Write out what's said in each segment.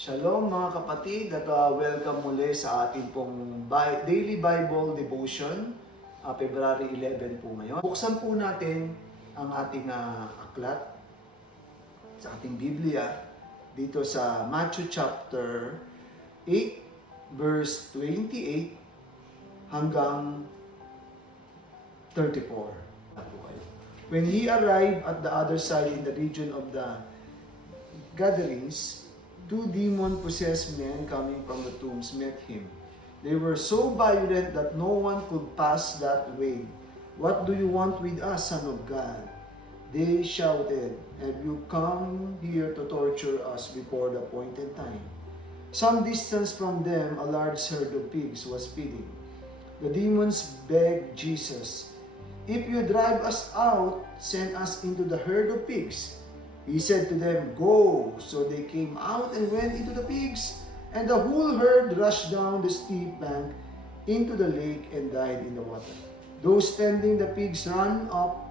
Shalom mga kapatid at welcome muli sa ating pong Daily Bible Devotion, February 11 po ngayon. Buksan po natin ang ating aklat sa ating Biblia dito sa Matthew chapter 8 verse 28 hanggang 34. When he arrived at the other side in the region of the gatherings, two demon-possessed men coming from the tombs met him. They were so violent that no one could pass that way. "What do you want with us, Son of God?" They shouted. "Have you come here to torture us before the appointed time?" Some distance from them, a large herd of pigs was feeding. The demons begged Jesus, "If you drive us out, send us into the herd of pigs." He said to them, "Go." So they came out and went into the pigs, and the whole herd rushed down the steep bank into the lake and died in the water. Those tending the pigs ran up,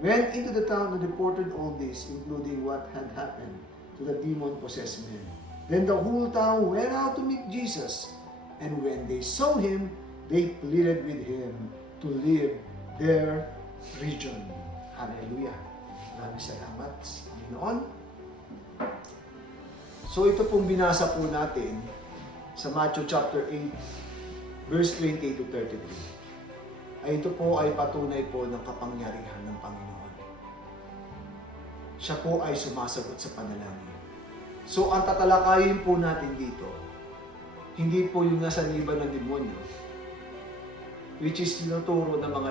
went into the town and reported all this, including what had happened to the demon-possessed men. Then the whole town went out to meet Jesus, and when they saw him, they pleaded with him to leave their region. Hallelujah. Maraming salamat, Panginoon. So ito pong binasa po natin sa Matthew chapter 8, verse 28 to 33. Ay ito po ay patunay po ng kapangyarihan ng Panginoon. Siya po ay sumasagot sa panalangin. So ang tatalakayin po natin dito, hindi po yung nasa liban ng demonyo, which is tinuturo ng mga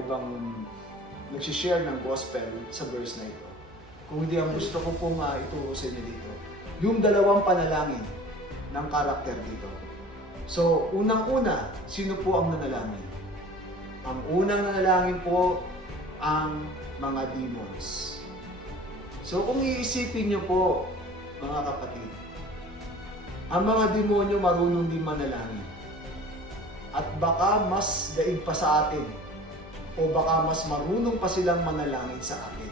ibang nagsishare ng gospel sa verse na ito. Kung hindi, ang gusto ko pong ituro sa inyo dito, yung dalawang panalangin ng karakter dito. So, unang-una, sino po ang nanalangin? Ang unang nanalangin po ang mga demons. So, kung iisipin niyo po, mga kapatid, ang mga demonyo marunong din manalangin. At baka mas daig pa sa atin, o baka mas marunong pa silang manalangin sa atin.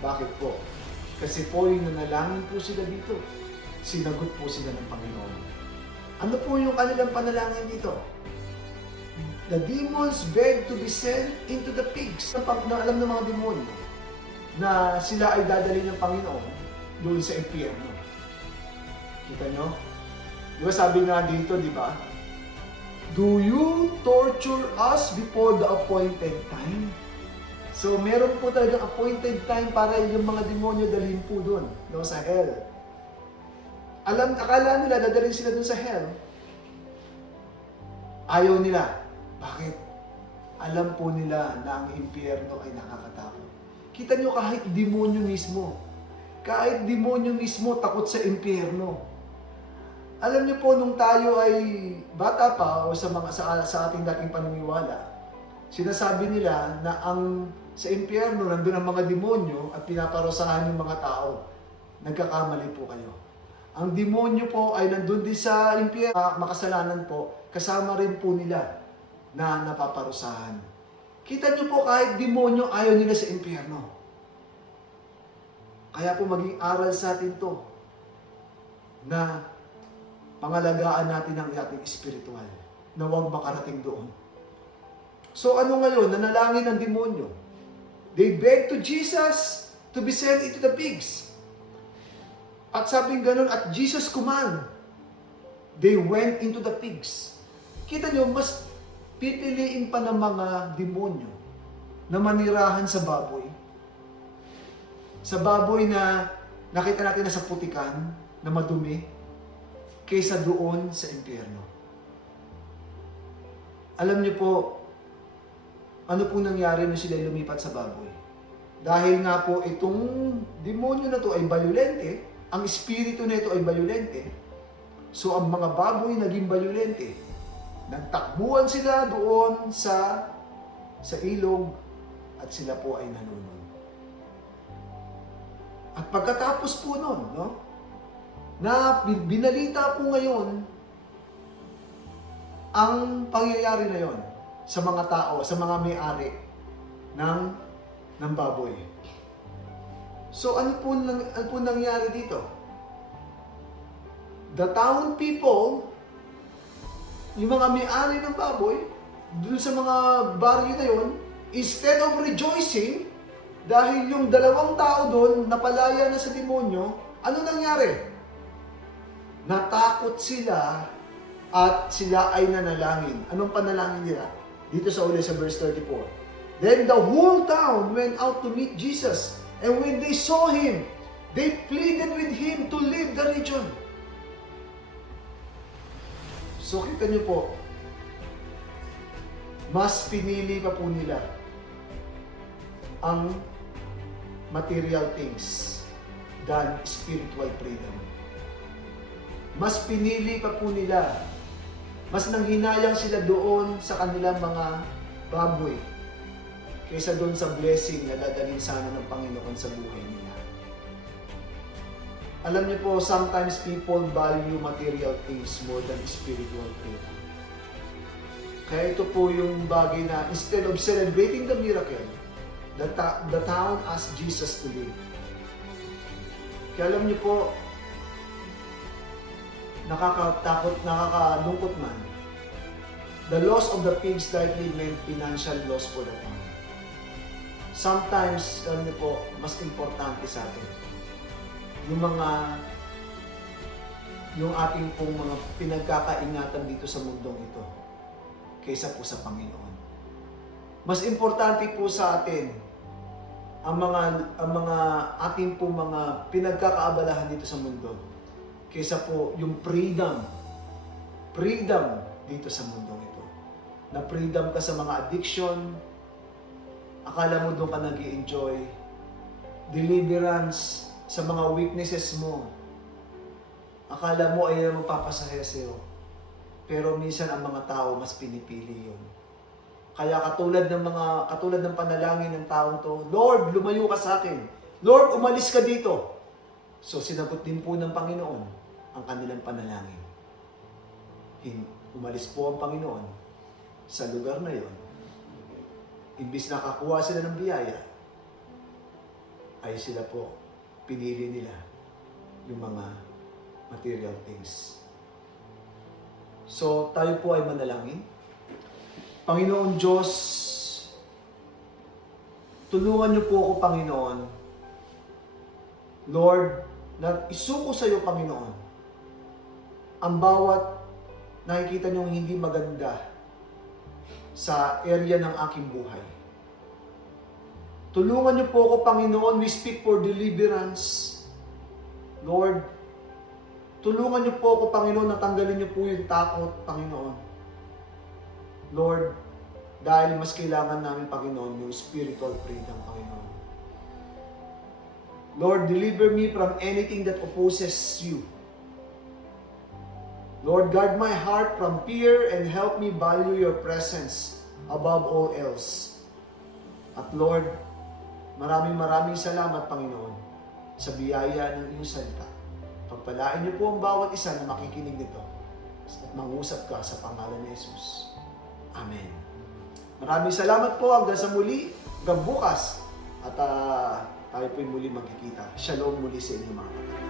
Bakit po? Kasi po yung nanalangin po sila dito. Sinagot po sila ng Panginoon. Ano po yung kanilang panalangin dito? The demons begged to be sent into the pigs. Na alam ng mga demonyo na sila ay dadali ng Panginoon doon sa impyerno. Kita nyo? Di ba sabi nga dito, di ba? "Do you torture us before the appointed time?" So, meron po talagang appointed time para yung mga demonyo dalhin po doon, sa hell. Akala nila dadalhin sila doon sa hell. Ayaw nila. Bakit? Alam po nila na ang impyerno ay nakakatakot. Kita nyo, kahit demonyo mismo takot sa impyerno. Alam niyo po, nung tayo ay bata pa o sa ating dating paniniwala, sinasabi nila na sa impyerno nandun ang mga demonyo at pinaparusahan yung mga tao. Nagkakamali po kayo. Ang demonyo po ay nandun din sa impyerno, makasalanan po, kasama rin po nila na napaparusahan. Kita niyo po, kahit demonyo, ayaw nila sa impyerno. Kaya po maging aral sa atin to na pangalagaan natin ang ating spiritual na huwag makarating doon. So ano ngayon? Nanalangin ng demonyo. They begged to Jesus to be sent into the pigs. At sabing ganun, at Jesus' command, they went into the pigs. Kita nyo, mas pipiliin pa ng mga demonyo na manirahan sa baboy. Sa baboy na nakita natin na sa putikan, na madumi, kaysa doon sa impyerno. Alam niyo po, ano po nangyari nung sila lumipat sa baboy? Dahil nga po itong demonyo na to ay bayolente, ang espiritu na ito ay bayolente, so ang mga baboy naging bayolente. Nagtakbuhan sila doon sa ilog at sila po ay nalunod. At pagkatapos po nun, na binalita po ngayon ang pangyayari na yon sa mga tao, sa mga may-ari ng baboy. So ano po nangyari dito? the town people, yung mga may-ari ng baboy, dun sa mga baryo na yun, instead of rejoicing, dahil yung 2 tao doon napalaya na sa demonyo, ano nangyari? Natakot sila at sila ay nanalangin. Anong panalangin nila? Dito sa uli sa verse 34. Then the whole town went out to meet Jesus, and when they saw him, they pleaded with him to leave the region. So kita niyo po, mas pinili pa po nila ang material things than spiritual freedom. Mas pinili pa po nila, mas nanghinayang sila doon sa kanilang mga baboy kaysa doon sa blessing na dadalhin sana ng Panginoon sa buhay nila. Alam niyo po, sometimes people value material things more than spiritual freedom. Kaya ito po yung bagay na instead of celebrating the miracle, the town asked Jesus to leave. Kaya alam niyo po, nakakatakot, nakakalungkot man, the loss of the pigs likely meant financial loss for the town. Sometimes, alam niyo po, mas importante sa atin yung ating pong mga pinagkakaingatan dito sa mundong ito kaysa po sa Panginoon. Mas importante po sa atin ang mga ating pong mga pinagkakaabalahan dito sa mundo kaysa po yung freedom dito sa mundong ito. Na freedom ka sa mga addiction, akala mo doon ka nag-i-enjoy, deliverance sa mga weaknesses mo, akala mo ay magpapasaya sa'yo. Pero minsan ang mga tao mas pinipili yun. Kaya katulad ng panalangin ng taong to, Lord, lumayo ka sa akin. Lord, umalis ka dito. So sinagot din po ng Panginoon ang kanilang panalangin. Umalis po ang Panginoon sa lugar na yon. Imbis nakakuha sila ng biyaya, ay sila po pinili nila yung mga material things. So tayo po ay manalangin. Panginoon Diyos, tulungan niyo po ako, Panginoon. Lord, isuko sa iyo, Panginoon, ang bawat nakikita niyong hindi maganda sa area ng aking buhay. Tulungan niyo po ako, Panginoon. We speak for deliverance. Lord, tulungan niyo po ako, Panginoon, na tanggalin niyo po yung takot, Panginoon. Lord, dahil mas kailangan namin, Panginoon, yung spiritual freedom, Panginoon. Lord, deliver me from anything that opposes you. Lord, guard my heart from fear and help me value your presence above all else. At Lord, maraming salamat, Panginoon, sa biyaya ng iyong salita. Pagpalain niyo po ang bawat isa na makikinig nito at mangusap ka sa pangalan ni Jesus. Amen. Maraming salamat po. Hanggang sa muli, hanggang bukas. At tayo po'y muli magkikita. Shalom muli sa inyo, mga kapatid.